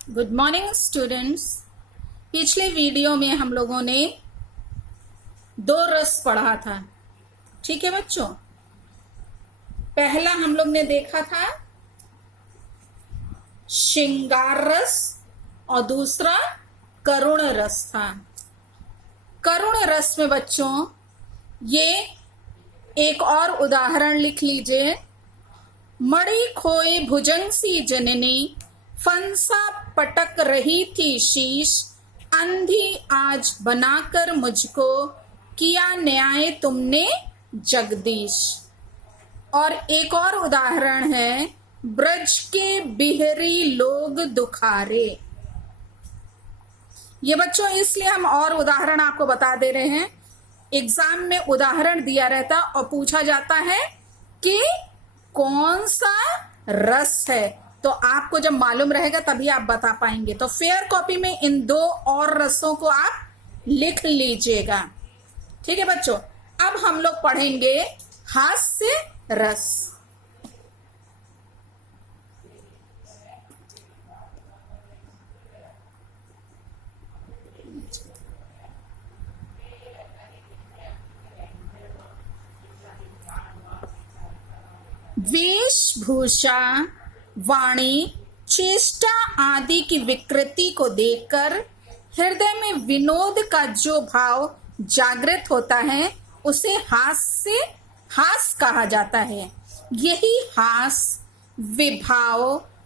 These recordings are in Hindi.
Good morning students. पिछले वीडियो में हम लोगों ने दो रस पढ़ा था। ठीक है बच्चों, पहला हम लोग ने देखा था श्रृंगार रस और दूसरा करुण रस था। करुण रस में बच्चों ये एक और उदाहरण लिख लीजिए। मणि खोए भुजंग सी जननी, फंसा पटक रही थी शीश, अंधी आज बनाकर मुझको, किया न्याय तुमने जगदीश। और एक और उदाहरण है ब्रज के बिहरी लोग दुखारे। ये बच्चों इसलिए हम और उदाहरण आपको बता दे रहे हैं, एग्जाम में उदाहरण दिया रहता और पूछा जाता है कि कौन सा रस है, तो आपको जब मालूम रहेगा तभी आप बता पाएंगे। तो फेयर कॉपी में इन दो और रसों को आप लिख लीजिएगा। ठीक है बच्चों, अब हम लोग पढ़ेंगे हास्य रस। वेशभूषा, वाणी, चेष्टा आदि की विकृति को देखकर हृदय में विनोद का जो भाव जागृत होता है उसे हास कहा जाता है। यही हास विभाव,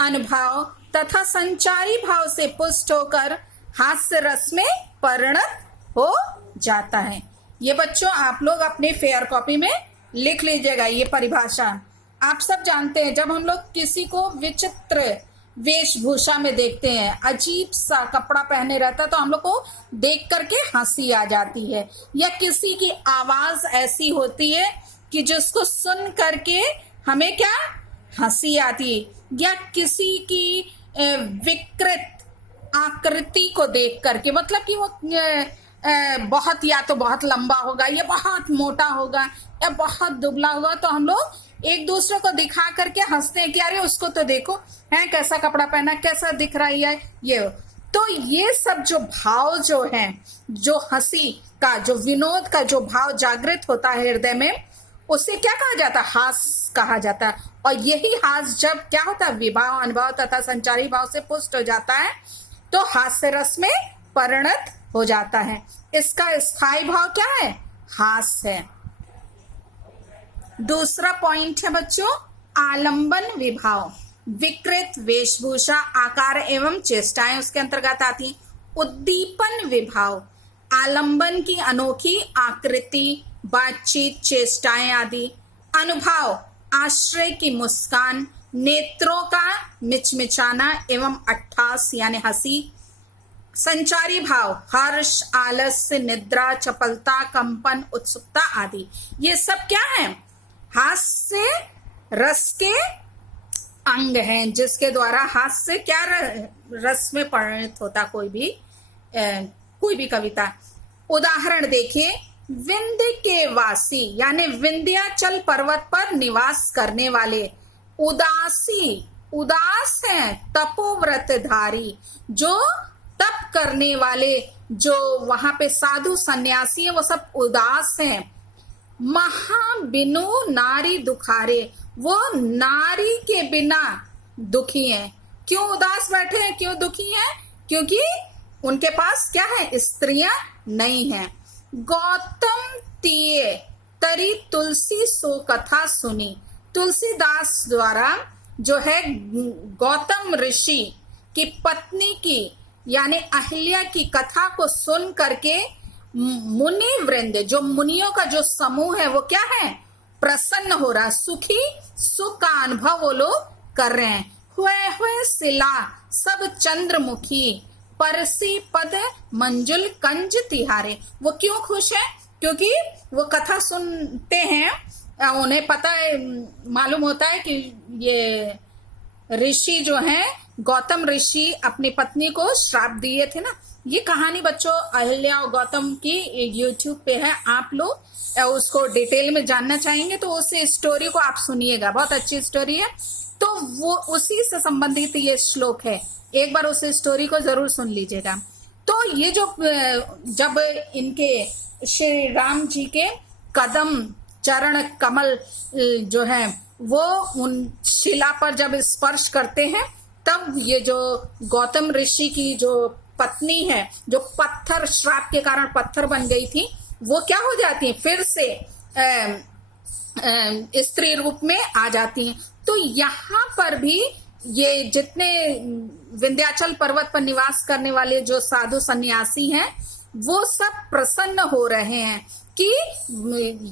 अनुभाव तथा संचारी भाव से पुष्ट होकर हास्य रस में परिणत हो जाता है। ये बच्चों आप लोग अपने फेयर कॉपी में लिख लीजिएगा। ये परिभाषा आप सब जानते हैं। जब हम लोग किसी को विचित्र वेशभूषा में देखते हैं, अजीब सा कपड़ा पहने रहता है, तो हम लोग को देख करके हंसी आ जाती है, या किसी की आवाज ऐसी होती है कि जिसको सुन करके हमें क्या हंसी आती है, या किसी की विकृत आकृति को देख करके, मतलब कि वो बहुत या तो बहुत लंबा होगा या बहुत मोटा होगा या बहुत दुबला होगा, तो हम लोग एक दूसरे को दिखा करके हंसते हैं कि अरे उसको तो देखो है कैसा कपड़ा पहना, कैसा दिख रहा है ये। तो ये सब जो भाव जो है, जो हंसी का, जो विनोद का जो भाव जागृत होता है हृदय में, उसे क्या कहा जाता है? हास कहा जाता है। और यही हास जब क्या होता है, विभाव, अनुभव तथा संचारी भाव से पुष्ट हो जाता है तो हास्य रस में परिणत हो जाता है। इसका स्थायी भाव क्या है? हास है। दूसरा पॉइंट है बच्चों आलंबन विभाव। विकृत वेशभूषा, आकार एवं चेष्टाएं उसके अंतर्गत आती। उद्दीपन विभाव, आलंबन की अनोखी आकृति, बातचीत, चेष्टाएं आदि। अनुभाव, आश्रय की मुस्कान, नेत्रों का मिचमिचाना एवं अट्ठास यानी हंसी। संचारी भाव, हर्ष, आलस्य, निद्रा, चपलता, कंपन, उत्सुकता आदि। ये सब क्या है? हास्य रस के अंग हैं, जिसके द्वारा हास्य क्या रस में परिणत होता कोई भी कविता। उदाहरण देखिए, विंध्य के वासी यानी विंध्याचल पर्वत पर निवास करने वाले। उदासी, उदास हैं, तपोव्रतधारी, जो तप करने वाले, जो वहां पे साधु सन्यासी है, वो सब उदास हैं। महाबिनु नारी दुखारे, वो नारी के बिना दुखी हैं। क्यों उदास बैठे हैं, क्यों दुखी हैं? क्योंकि उनके पास क्या है? स्त्रियां नहीं है। गौतम तिये तरी तुलसी सो कथा सुनी। तुलसीदास द्वारा जो है गौतम ऋषि की पत्नी की यानी अहिल्या की कथा को सुन करके मुनि वृंद, जो मुनियों का जो समूह है, वो क्या है? प्रसन्न हो रहा, सुखी, सुख का अनुभव वो लोग कर रहे हैं। हुए सिला सब चंद्रमुखी, परसी पद मंजुल कंज तिहारे। वो क्यों खुश है? क्योंकि वो कथा सुनते हैं, उन्हें पता है, मालूम होता है कि ये ऋषि जो हैं, गौतम ऋषि अपनी पत्नी को श्राप दिए थे ना। ये कहानी बच्चों अहिल्या और गौतम की यूट्यूब पे है। आप लोग उसको डिटेल में जानना चाहेंगे तो उस स्टोरी को आप सुनिएगा, बहुत अच्छी स्टोरी है। तो वो उसी से संबंधित ये श्लोक है, एक बार उस स्टोरी को जरूर सुन लीजिएगा। तो ये जो जब इनके श्री राम जी के कदम चरण कमल जो है वो उन शिला पर जब स्पर्श करते हैं, तब ये जो गौतम ऋषि की जो पत्नी है, जो पत्थर श्राप के कारण पत्थर बन गई थी, वो क्या हो जाती है, फिर से स्त्री रूप में आ जाती हैं। तो यहाँ पर भी ये जितने विंध्याचल पर्वत पर निवास करने वाले जो साधु सन्यासी हैं, वो सब प्रसन्न हो रहे हैं कि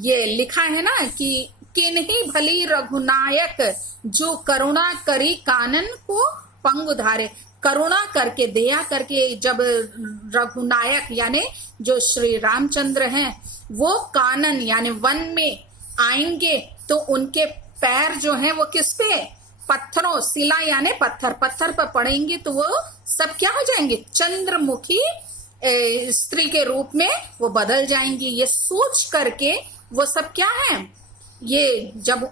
ये लिखा है ना कि किन्हीं भली रघुनायक जो करुणा करी कानन को पंग उधारे। करुणा करके, दया करके जब रघुनायक यानी जो श्री रामचंद्र हैं वो कानन यानी वन में आएंगे, तो उनके पैर जो हैं वो किस पे, पत्थरों, शिला यानी पत्थर, पत्थर पर पड़ेंगे तो वो सब क्या हो जाएंगे, चंद्रमुखी स्त्री के रूप में वो बदल जाएंगी। ये सोच करके वो सब क्या है, ये जब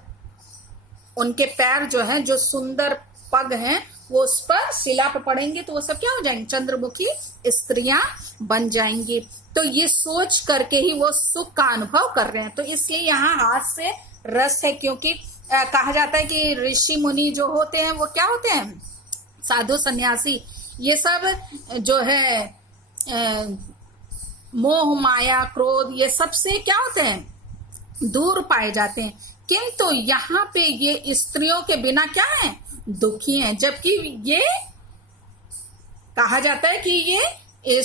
उनके पैर जो हैं, जो सुंदर पग हैं, वो उस पर शिला पर पड़ेंगे तो वो सब क्या हो जाएंगे, चंद्रमुखी स्त्रियां बन जाएंगी। तो ये सोच करके ही वो सुख का अनुभव कर रहे हैं। तो इसलिए यहाँ हाथ से रस है, क्योंकि कहा जाता है कि ऋषि मुनि जो होते हैं वो क्या होते हैं, साधु सन्यासी, ये सब जो है मोह माया क्रोध ये सब से क्या होते हैं, दूर पाए जाते हैं। किंतु यहाँ पे ये स्त्रियों के बिना क्या है, दुखी हैं। जबकि ये कहा जाता है कि ये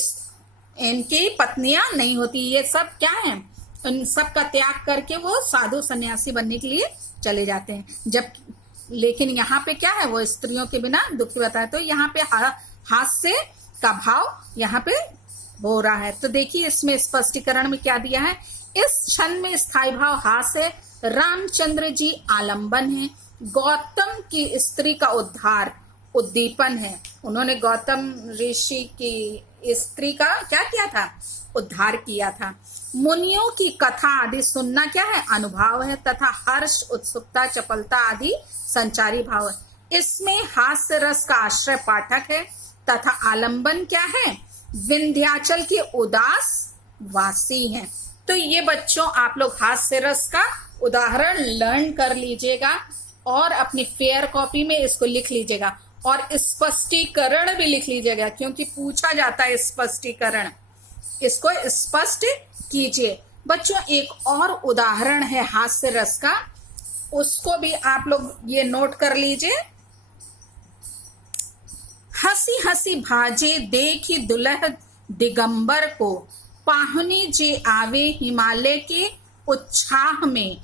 इनकी पत्नियां नहीं होती, ये सब क्या है, उन सब का त्याग करके वो साधु सन्यासी बनने के लिए चले जाते हैं। जब लेकिन यहाँ पे क्या है, वो स्त्रियों के बिना दुखी बताया। तो यहाँ पे हास्य का भाव यहाँ पे हो रहा है। तो देखिए इसमें स्पष्टीकरण में क्या दिया है, इस क्षण में स्थायी भाव हास्य, रामचंद्र जी आलंबन है, गौतम की स्त्री का उद्धार उद्दीपन है। उन्होंने गौतम ऋषि की स्त्री का क्या किया था, उद्धार किया था। मुनियों की कथा आदि सुनना क्या है, अनुभव है, तथा हर्ष उत्सुकता चपलता आदि संचारी भाव है। इसमें हास्य रस का आश्रय पाठक है, तथा आलंबन क्या है, विंध्याचल के उदास वासी हैं। तो ये बच्चों आप लोग हास्य रस का उदाहरण लर्न कर लीजिएगा और अपनी फेयर कॉपी में इसको लिख लीजिएगा और स्पष्टीकरण भी लिख लीजिएगा, क्योंकि पूछा जाता है स्पष्टीकरण, इसको स्पष्ट कीजिए। बच्चों एक और उदाहरण है हास्य रस का, उसको भी आप लोग ये नोट कर लीजिए। हंसी हंसी भाजे देखी दुल्ह दिगंबर को, पाहुनी जे आवे हिमालय के उत्साह में,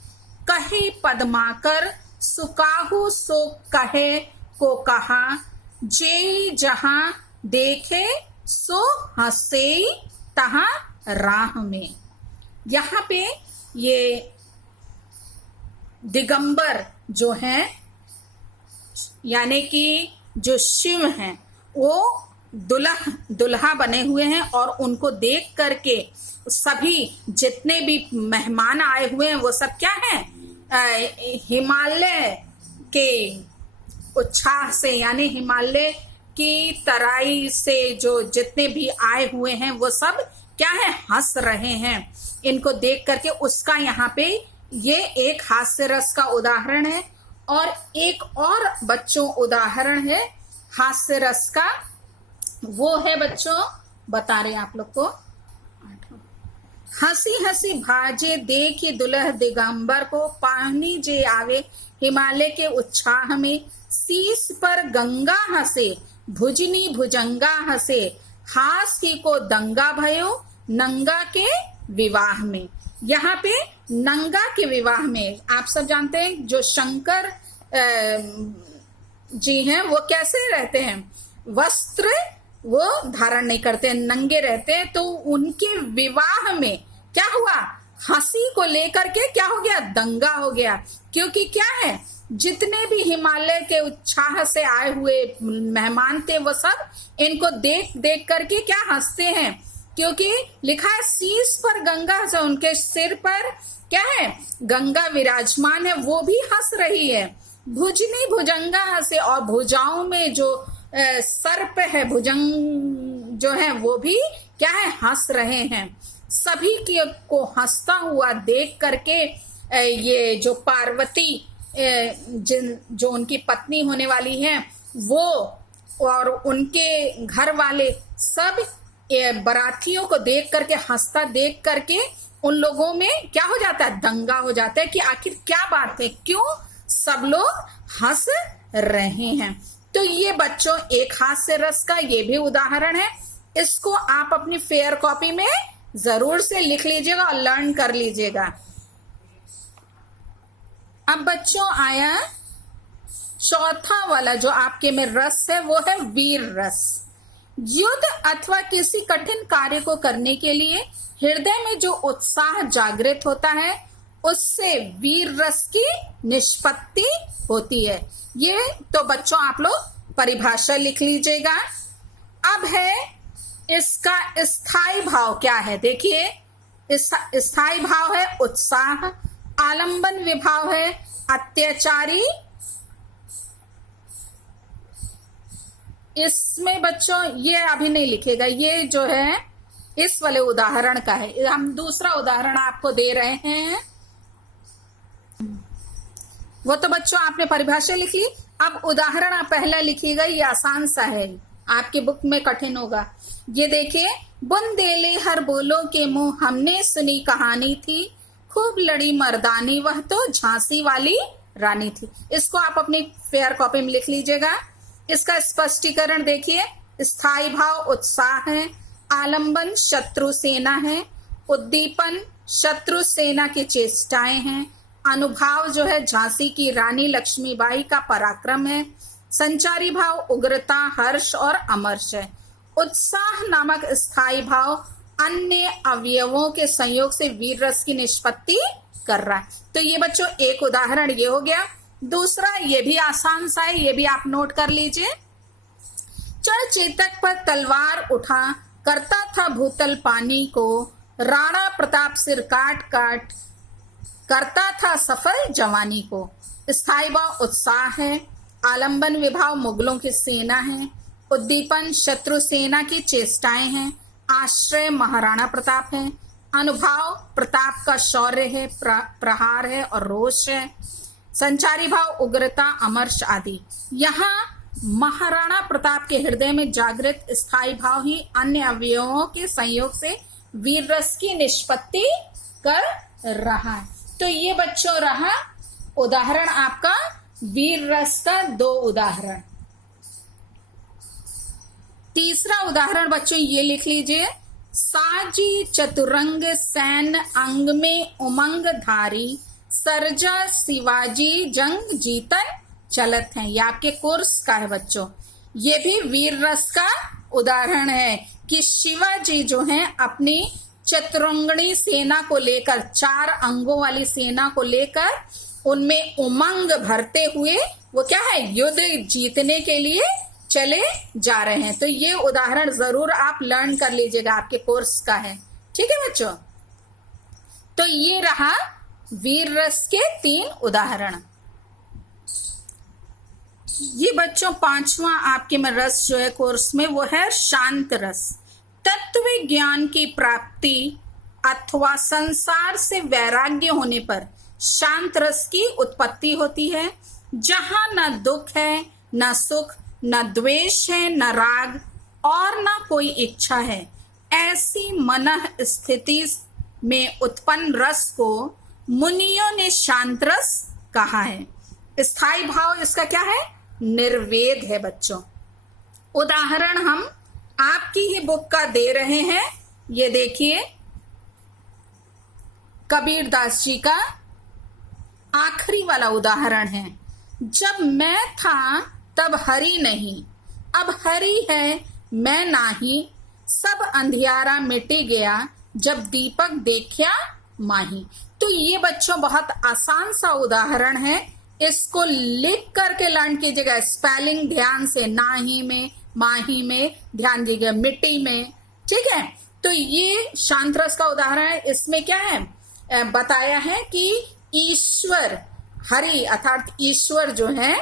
कहे पद्माकर सुकाहू सो कहे को कहा, जे जहां देखे सो हंसे तहां राह में। यहाँ पे ये दिगंबर जो हैं यानी कि जो शिव हैं, वो दुल्हा बने हुए हैं और उनको देख करके सभी जितने भी मेहमान आए हुए हैं वो सब क्या हैं, हिमालय के उत्साह से यानी हिमालय की तराई से जो जितने भी आए हुए हैं वो सब क्या है, हंस रहे हैं इनको देख करके। उसका यहाँ पे ये एक हास्य रस का उदाहरण है। और एक और बच्चों उदाहरण है हास्य रस का, वो है बच्चों बता रहे हैं आप लोग को, हंसी हंसी भाजे देखी दुल्ह दिगंबर को, पानी जे आवे हिमालय के उत्साह में, शीश पर गंगा हंसे भुजनी भुजंगा हंसे, हास्य को दंगा भयो नंगा के विवाह में। यहाँ पे नंगा के विवाह में आप सब जानते हैं जो शंकर जी हैं वो कैसे रहते हैं, वस्त्र वो धारण नहीं करते, नंगे रहते हैं। तो उनके विवाह में क्या हुआ, हंसी को लेकर के क्या हो गया, दंगा हो गया। क्योंकि क्या है, जितने भी हिमालय के उत्साह से आए हुए मेहमान थे वो सब इनको देख देख करके क्या हंसते हैं, क्योंकि लिखा है शीश पर गंगा से, उनके सिर पर क्या है, गंगा विराजमान है, वो भी हंस रही है। भुजनी भुजंगा से, और भुजाओं में जो सर्प है, भुजंग जो है वो भी क्या है, हंस रहे हैं। सभी को हंसता हुआ देख करके ये जो पार्वती जो उनकी पत्नी होने वाली है वो और उनके घर वाले सब बारातियों को देख करके, हंसता देख करके उन लोगों में क्या हो जाता है, दंगा हो जाता है कि आखिर क्या बात है, क्यों सब लोग हंस रहे हैं। तो ये बच्चों एक हास्य रस का ये भी उदाहरण है। इसको आप अपनी फेयर कॉपी में जरूर से लिख लीजिएगा और लर्न कर लीजिएगा। अब बच्चों आया चौथा वाला जो आपके में रस है, वो है वीर रस। युद्ध अथवा किसी कठिन कार्य को करने के लिए हृदय में जो उत्साह जागृत होता है, उससे वीर रस की निष्पत्ति होती है। ये तो बच्चों आप लोग परिभाषा लिख लीजिएगा। अब है इसका स्थायी भाव क्या है, देखिए स्थायी भाव है उत्साह, आलंबन विभाव है अत्याचारी। इसमें बच्चों ये अभी नहीं लिखेगा, ये जो है इस वाले उदाहरण का है। हम दूसरा उदाहरण आपको दे रहे हैं, वो तो बच्चों आपने परिभाषा लिख ली। अब उदाहरण आप पहला लिखिएगा, ये आसान सा है, आपकी बुक में कठिन होगा। ये देखिए, बुंदेले हर बोलो के मुंह, हमने सुनी कहानी थी, खूब लड़ी मर्दानी, वह तो झांसी वाली रानी थी। इसको आप अपनी फेयर कॉपी में लिख लीजिएगा। इसका स्पष्टीकरण देखिए, स्थायी भाव उत्साह है, आलंबन शत्रु सेना है, उद्दीपन शत्रु सेना की चेष्टाएं हैं, अनुभाव जो है झांसी की रानी लक्ष्मीबाई का पराक्रम है, संचारी भाव उग्रता, हर्ष और अमर्ष है। उत्साह नामक स्थायी भाव अन्य अवयवों के संयोग से वीर रस की निष्पत्ति कर रहा है। तो ये बच्चों एक उदाहरण ये हो गया। दूसरा ये भी आसान सा है, ये भी आप नोट कर लीजिए। चढ़ चेतक पर तलवार उठा, करता था भूतल पानी को, राणा प्रताप सिर काट काट करता था सफल जवानी को। स्थायी भाव उत्साह है, आलंबन विभाव मुगलों की सेना है, उद्दीपन शत्रु सेना की चेष्टाएं हैं, आश्रय महाराणा प्रताप है, अनुभाव प्रताप का शौर्य है, प्रहार है और रोष है, संचारी भाव उग्रता, अमर्ष आदि। यहाँ महाराणा प्रताप के हृदय में जागृत स्थायी भाव ही अन्य अवयवों के संयोग से वीर रस की निष्पत्ति कर रहा है। तो ये बच्चों रहा उदाहरण आपका वीर रस का, दो उदाहरण। तीसरा उदाहरण बच्चों ये लिख लीजिए, साजी चतुरंग सैन अंग में उमंग धारी, सरजा शिवाजी जंग जीतन चलत हैं। ये आपके कोर्स का है बच्चों। ये भी वीर रस का उदाहरण है कि शिवाजी जो हैं अपनी चतुरंगणी सेना को लेकर, 4 अंगों वाली सेना को लेकर उनमें उमंग भरते हुए वो क्या है, युद्ध जीतने के लिए चले जा रहे हैं। तो ये उदाहरण जरूर आप लर्न कर लीजिएगा, आपके कोर्स का है। ठीक है बच्चों, तो ये रहा वीर रस के 3 उदाहरण। ये बच्चों पांचवा आपके में रस जो है कोर्स में, वो है शांत रस। तत्व ज्ञान की प्राप्ति अथवा संसार से वैराग्य होने पर शांत रस की उत्पत्ति होती है, जहां न दुख है, न सुख, न द्वेष है, न राग और न कोई इच्छा है। ऐसी मनः स्थिति में उत्पन्न रस को मुनियों ने शांत रस कहा है। स्थायी भाव इसका क्या है, निर्वेद है बच्चों। उदाहरण हम आपकी ही बुक का दे रहे हैं। ये देखिए, कबीर दास जी का आखिरी वाला उदाहरण है। जब मैं था तब हरि नहीं, अब हरि है मैं नाही, सब अंधियारा मिटी गया, जब दीपक देखा माही। तो ये बच्चों बहुत आसान सा उदाहरण है, इसको लिख करके लर्न कीजिएगा। स्पेलिंग ध्यान से, नाही में, माही में ध्यान दीजिएगा, मिट्टी में। ठीक है, तो ये शांत रस का उदाहरण है। इसमें क्या है बताया है कि ईश्वर हरि अर्थात ईश्वर जो है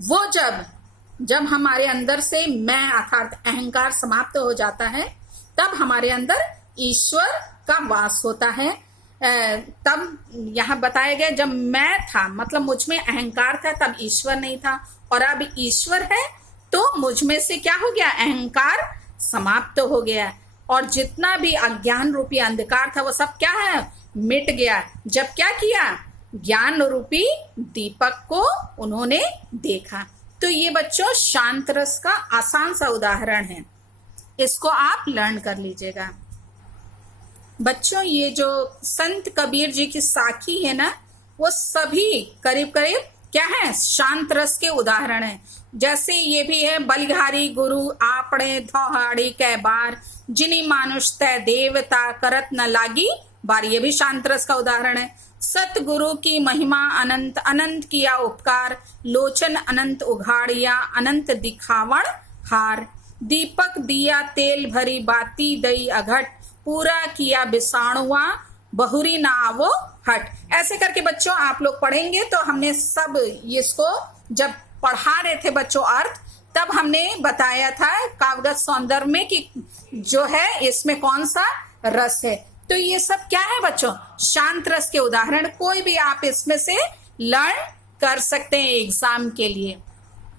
वो जब हमारे अंदर से मैं अर्थात अहंकार समाप्त हो जाता है, तब हमारे अंदर ईश्वर का वास होता है। तब यहाँ बताया गया जब मैं था मतलब मुझ में अहंकार था तब ईश्वर नहीं था, और अब ईश्वर है तो मुझ में से क्या हो गया, अहंकार समाप्त हो गया, और जितना भी अज्ञान रूपी अंधकार था वो सब क्या है, मिट गया। जब क्या किया, ज्ञान रूपी दीपक को उन्होंने देखा। तो ये बच्चों शांत रस का आसान सा उदाहरण है, इसको आप लर्न कर लीजिएगा। बच्चों ये जो संत कबीर जी की साखी है ना, वो सभी करीब करीब क्या है, शांत रस के उदाहरण है। जैसे ये भी है, बलिहारी गुरु आपने धौहाड़ी कै बार, जिनी मानुष तय देवता करत न लागी बार, ये भी शांत रस का उदाहरण है। सतगुरु की महिमा अनंत, अनंत किया उपकार, लोचन अनंत उघाड़िया, अनंत दिखावण हार, दीपक दिया तेल भरी बाती दई अघट, पूरा किया बिसाणुआ बहुरी ना आवो हट। ऐसे करके बच्चों आप लोग पढ़ेंगे तो हमने सब इसको जब पढ़ा रहे थे बच्चों अर्थ, तब हमने बताया था काव्यगत सौंदर्य में कि जो है इसमें कौन सा रस है। तो ये सब क्या है बच्चों, शांत रस के उदाहरण, कोई भी आप इसमें से लर्न कर सकते हैं एग्जाम के लिए।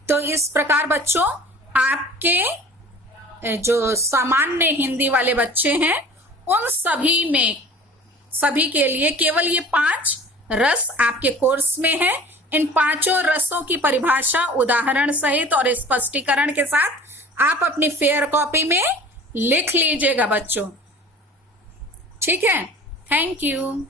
तो इस प्रकार बच्चों आपके जो सामान्य हिंदी वाले बच्चे हैं उन सभी के लिए केवल ये 5 रस आपके कोर्स में है। इन 5 रसों की परिभाषा उदाहरण सहित और स्पष्टीकरण के साथ आप अपनी फेयर कॉपी में लिख लीजिएगा बच्चों, ठीक है। Thank you.